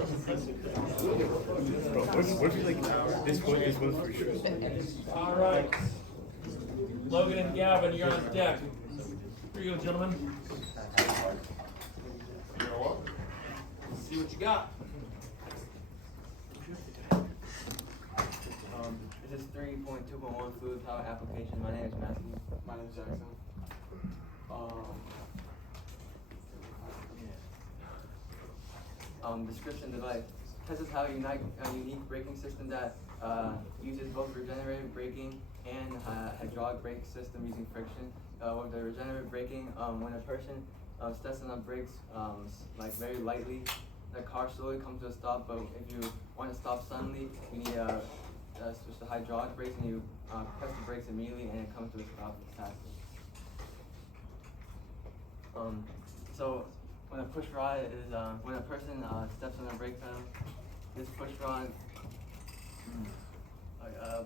Bro, what if you like this one's for sure? All right. Logan and Gavin, you're on deck. Here you go, gentlemen. Let's see what you got. This is 3.2.1 fluid power application. My name is Matthew. My name is Jackson. Description device. Tests how a unique braking system that uses both regenerative braking and hydraulic brake system using friction. With the regenerative braking, when a person steps on the brakes like very lightly, the car slowly comes to a stop. But if you want to stop suddenly, you need switch to hydraulic brakes, and you press the brakes immediately, and it comes to a stop faster. So when a push rod is when a person steps on a brake pedal, this push rod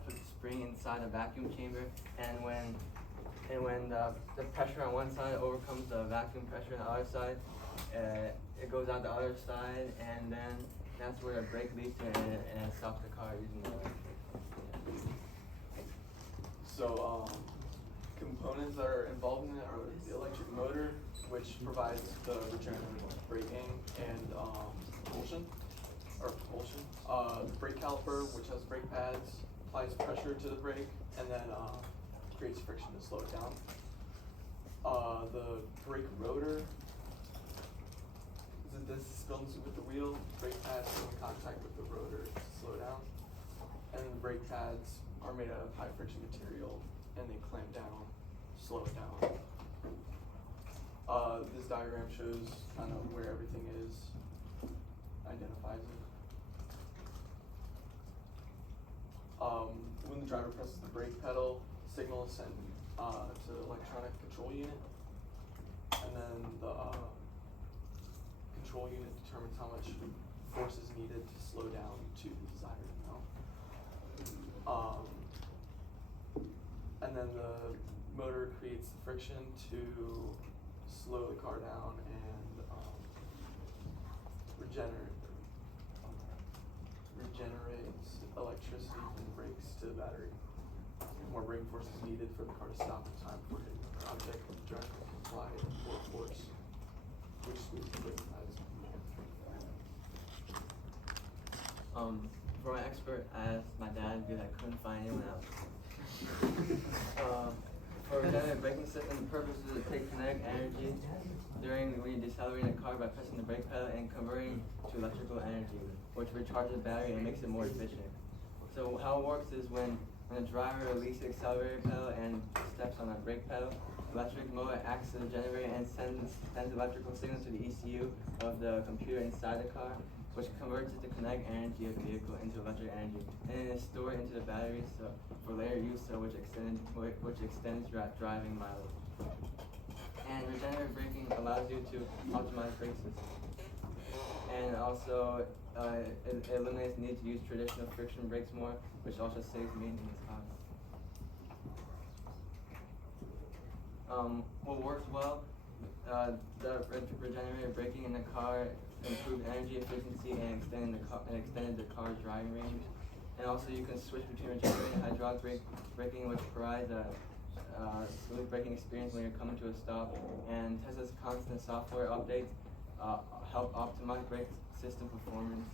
puts a spring inside a vacuum chamber, and when the pressure on one side overcomes the vacuum pressure on the other side, it goes out the other side, and then that's where a brake leads to, and it stops the car using the brake. So, components that are involved in it are the electric motor, which provides the regenerative braking and propulsion. The brake caliper, which has brake pads, applies pressure to the brake, and then creates friction to slow it down. The brake rotor this spins with the wheel. Brake pads are in contact with the rotor to slow down, and the brake pads are made out of high friction material, and they clamp down, slow it down. This diagram shows kind of where everything is, identifies it. When the driver presses the brake pedal, signal is sent to the electronic control unit, and then the control unit determines how much force is needed to slow down to the desired amount. And then the motor creates the friction to slow the car down and regenerates electricity from the brakes to the battery. More braking force is needed for the car to stop in time for hitting the object. The driver can apply more force, which moves the brake pads. For my expert, I asked my dad because I couldn't find anyone else. For a regenerative braking system, the purpose is to take kinetic energy when you're decelerating a car by pressing the brake pedal and converting to electrical energy, which recharges the battery and makes it more efficient. So how it works is when a driver releases the accelerator pedal and steps on a brake pedal, the electric motor acts as a generator and sends electrical signals to the ECU of the computer inside the car, which converts the kinetic energy of the vehicle into electric energy, and then is stored into the battery for later use, which extends driving mileage. And regenerative braking allows you to optimize brake systems, and also it eliminates the need to use traditional friction brakes more, which also saves maintenance costs. What works well, the regenerative braking in the car improved energy efficiency and extended the car's driving range. And also you can switch between regenerative and hydraulic braking, which provides a smooth braking experience when you're coming to a stop. And Tesla's constant software updates help optimize brake system performance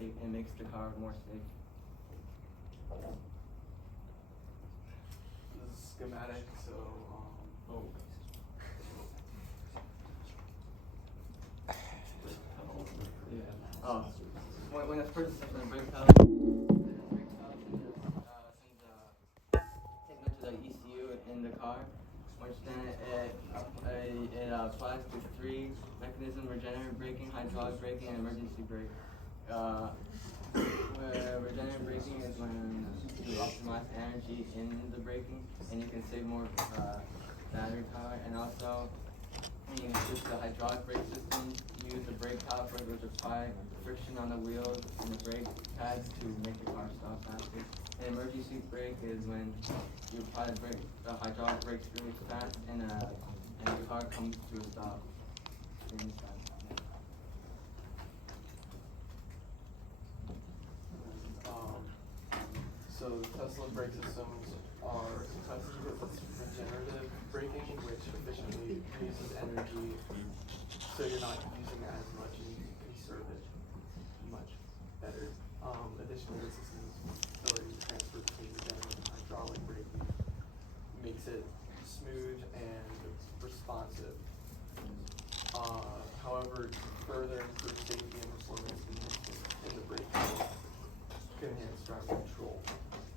and makes the car more safe. This is schematic, so When a person steps on the brake pedal, signal to the ECU in the car, which then it applies to three mechanisms: regenerative braking, hydraulic braking, and emergency brake. Regenerative braking is when you optimize energy in the braking, and you can save more battery power. And also, when you switch to the hydraulic brake system, you use the brake calipers, which apply friction on the wheels and the brake pads to make the car stop faster. An emergency brake is when you apply the hydraulic brakes really fast, and the car comes to a stop. Tesla brake systems are impressive because it's regenerative braking, which efficiently uses energy, so you're not using it as much and you can conserve it much better. Additionally, the system's ability to transfer between regenerative and hydraulic braking makes it smooth and responsive. However, to further improve safety and performance in the brake pedal, can enhance driver control.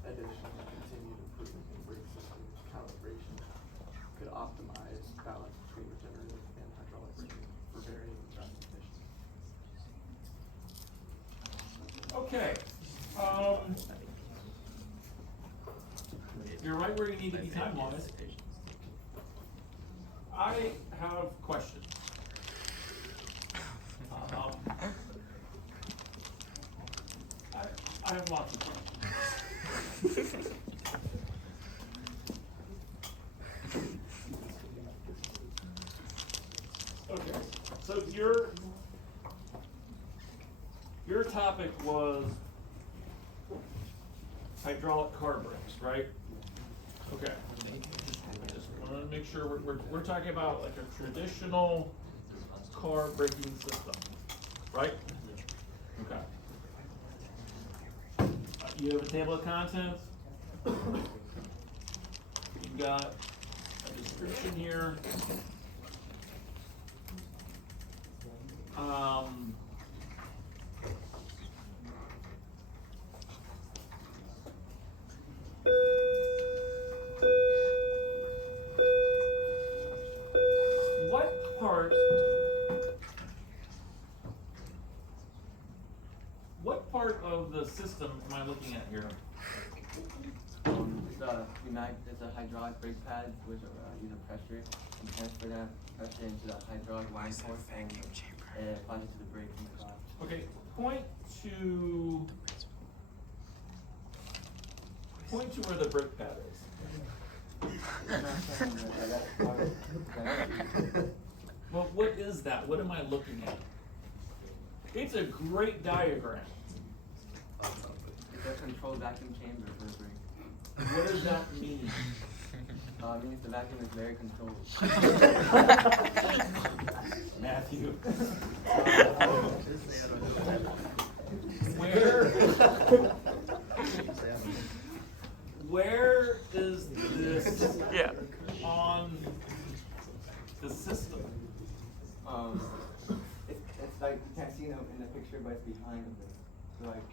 Additionally, continued improvement in brake system calibration could optimize balance between regenerative and hydraulic braking for varying driving conditions. Okay. You're right where you need to be time-wise. I have questions. I have lots of questions. Okay, so your topic was hydraulic car brakes, right? Okay. I just want to make sure we're talking about like a traditional car braking system, right? Okay. You have a table of contents. You've got a description here. What part of the system am I looking at here? It's a hydraulic brake pad which use a pressure and transfer that pressure into the hydraulic line force and it applies it to the brake in the car. Okay, point to where the brake pad is. Well, what is that? What am I looking at? It's a great diagram. It's a controlled vacuum chamber for the brake. What does that mean? It means the vacuum is very controlled. Matthew. Where is this on the system? It's like you can't see it in the picture, but it's behind it. So like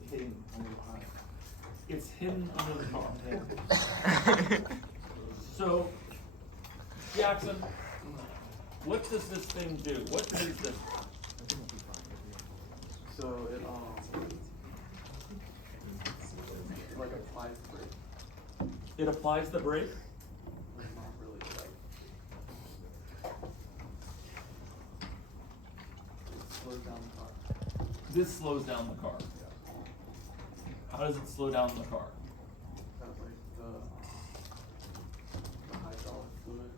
it's hidden under the car. It's hidden under the car. So, Jackson, what does this thing do? What is this? So it like applies brake. It applies the brake? Not really like it slows down the car. This slows down the car. How does it slow down the car? That's like the hydraulic fluid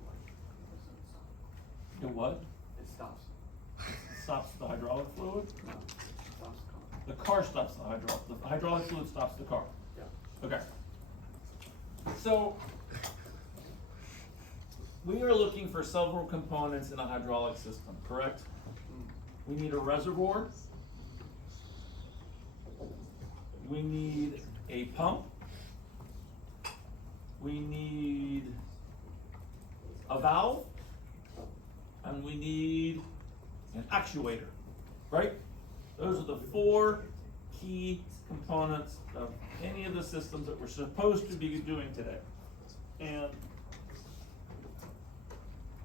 The what? it stops. It stops the hydraulic fluid? No, it stops the car. The car stops the hydraulic. The hydraulic fluid stops the car. Yeah. Okay. So, we are looking for several components in a hydraulic system, correct? We need a reservoir. We need a pump. We need a valve. And we need an actuator, right? Those are the four key components of any of the systems that we're supposed to be doing today. And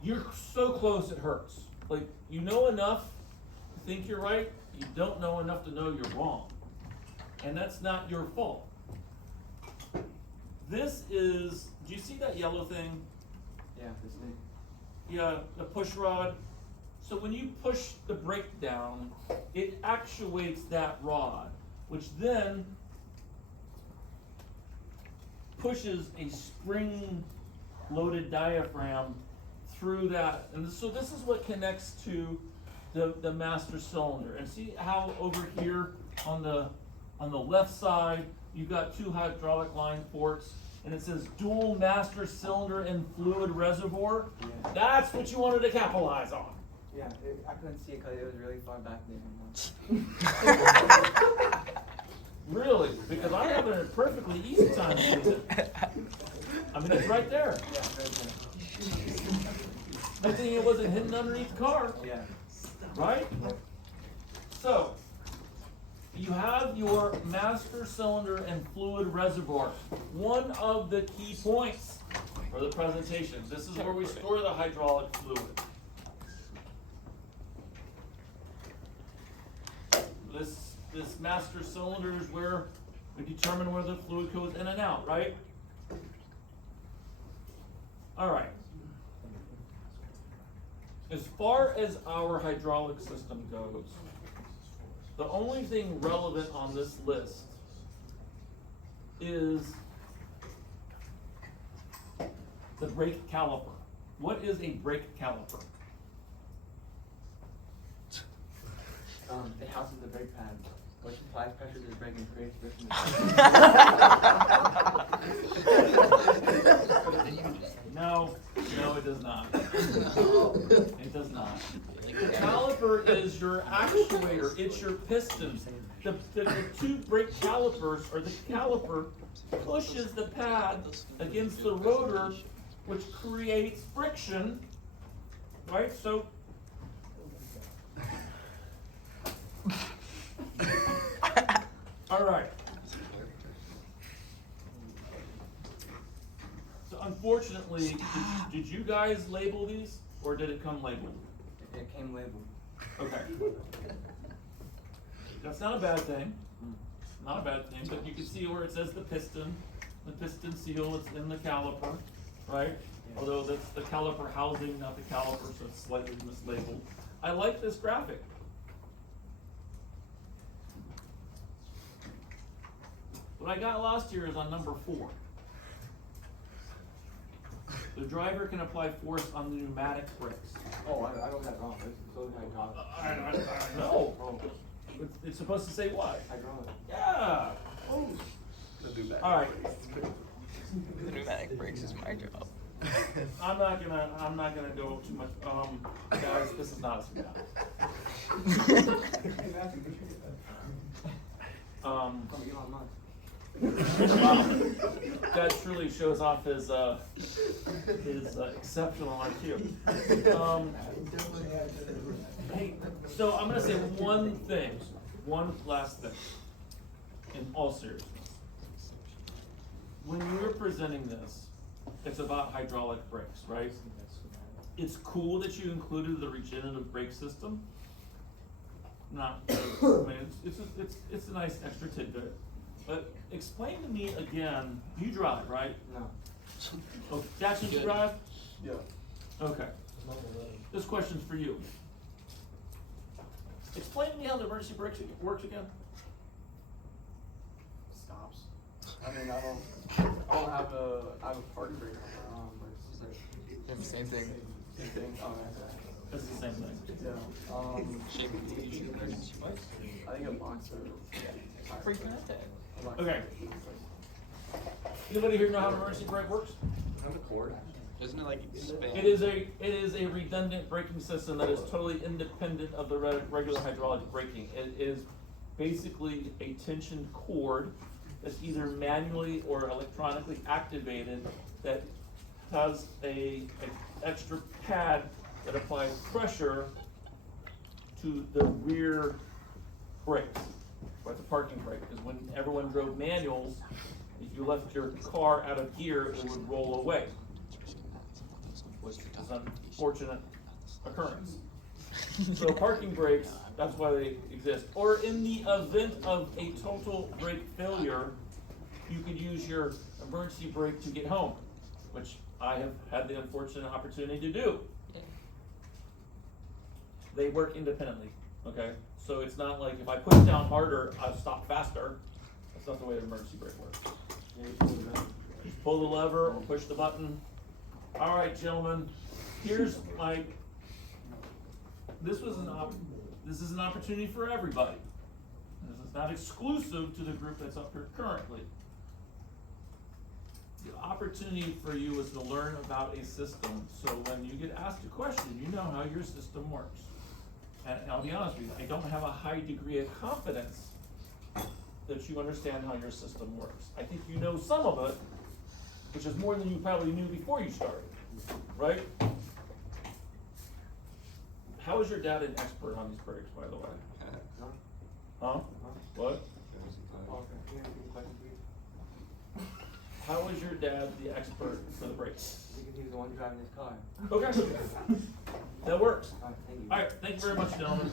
you're so close it hurts. Like, you know enough to think you're right, you don't know enough to know you're wrong. And that's not your fault. This is, do you see that yellow thing? Yeah, this thing. Yeah, the push rod. So when you push the brake down, it actuates that rod, which then pushes a spring-loaded diaphragm through that. And so this is what connects to the master cylinder. And see how over here on the On the left side, you've got 2 hydraulic line ports, and it says dual master cylinder and fluid reservoir. Yeah. That's what you wanted to capitalize on. Yeah, I couldn't see it because it was really far back there. Really? Because I have a perfectly easy time seeing it. I mean, it's right there. Yeah, right there. Good thing it wasn't hidden underneath the car, Yeah. right? So, you have your master cylinder and fluid reservoir. One of the key points for the presentation. This is where we store the hydraulic fluid. This master cylinder is where we determine where the fluid goes in and out, right? All right. As far as our hydraulic system goes, the only thing relevant on this list is the brake caliper. What is a brake caliper? It houses the brake pad, which applies pressure to the brake and creates friction. No, it does not. It does not. The caliper is your actuator, it's your pistons. The 2 brake calipers, or the caliper, pushes the pad against the rotor, which creates friction, right? So, all right. So unfortunately, did you guys label these, or did it come labeled? It came labeled. Okay. That's not a bad thing. Not a bad thing, but you can see where it says the piston seal, it's in the caliper, right? Although that's the caliper housing, not the caliper, so it's slightly mislabeled. I like this graphic. What I got lost here is on number 4. The driver can apply force on the pneumatic brakes. Oh, I wrote that wrong. It's so hydraulic. I know. It's supposed to say what? Hydraulic. Yeah. Oh. The pneumatic All right. brakes. The pneumatic brakes is my job. I'm not gonna go too much. Guys, this is not a schematic. From Elon Musk. Wow. That truly shows off his exceptional IQ. Hey, so I'm gonna say one last thing, in all seriousness. When you're presenting this, it's about hydraulic brakes, right? It's cool that you included the regenerative brake system. Not, I mean, it's a nice extra tidbit. But explain to me again, you drive, right? No. Oh, Jackson, you drive? Yeah. Okay. This question's for you. Explain to me how the emergency brake works again. Stops. I mean, I have a party brake on my arm, but it's like Same thing. same thing. Oh, It's the same thing. yeah. Shape of the usual emergency bike. I think a boxer. Freaking out that. Okay. Anybody here know how an emergency brake works? On the cord. Doesn't it like expand? It is a redundant braking system that is totally independent of the regular hydraulic braking. It is basically a tension cord that's either manually or electronically activated that has a extra pad that applies pressure to the rear brakes, or the parking brake. Because when everyone drove manuals, if you left your car out of gear, it would roll away. Which is an unfortunate occurrence. So parking brakes, that's why they exist. Or in the event of a total brake failure, you could use your emergency brake to get home, which I have had the unfortunate opportunity to do. They work independently, okay? So it's not like if I push down harder, I'll stop faster. That's not the way the emergency brake works. Just pull the lever or push the button. All right, gentlemen, here's my, this is an opportunity for everybody. not exclusive to the group that's up here currently. The opportunity for you is to learn about a system, so when you get asked a question, you know how your system works. And I'll be honest with you, I don't have a high degree of confidence that you understand how your system works. I think you know some of it, which is more than you probably knew before you started, right? How is your dad an expert on these brakes, by the way? Huh? What? How is your dad the expert for the brakes? Because he was the one driving his car. Okay. That works. Alright, thank you. Alright, thank you very much, gentlemen.